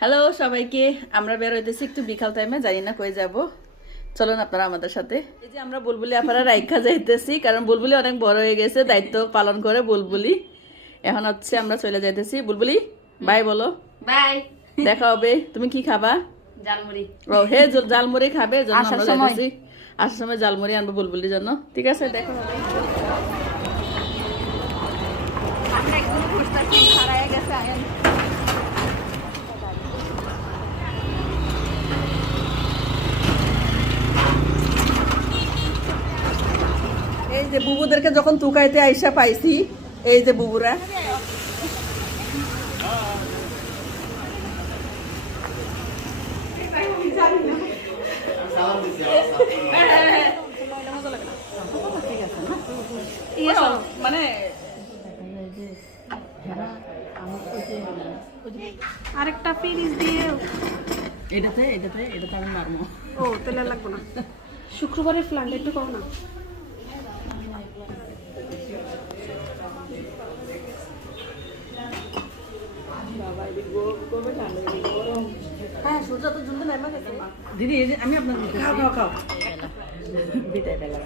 Hello সবাইকে, আমরা বের হইতেছি একটু বিকাল টাইমে, জানি না কই যাব। চলুন আপনারা আমাদের সাথে। এই যে আমরা বুলবুলি আপনারা রাইখা যাইতেছি, কারণ বুলবুলি অনেক বড় হয়ে গেছে, দায়িত্ব পালন করে বুলবুলি। এখন হচ্ছে আমরা চলে যাইতেছি। বুলবুলি বাই বলো। বাই। দেখা হবে। তুমি কি খাবা? জালমুড়ি। ও হে, জালমুড়ি খাবে, জন্য আসার আমরা সময়। যাইতেছি। আসার সময় জালমুড়ি আনবো বুলবুলির জন্য। ঠিক আছে, দেখা হবে। আমরা একদম খুঁজতেছি, হারায় গেছে। আয়েন এই যে বুবুদেরকে যখন তুকাইতে আইসা পাইছি, এই যে বুবুরা। মানে আরেকটা পিরিচ দিয়ে এটাতে আমি মারবো। ও তেলে লাগবে না। শুক্রবারের প্ল্যানটা একটু কম না। হ্যাঁ, সূর্য তো জলদি নেমে গেছে। দিদি এই যে আমি আপনার খাও খাও বিদায় বেলা।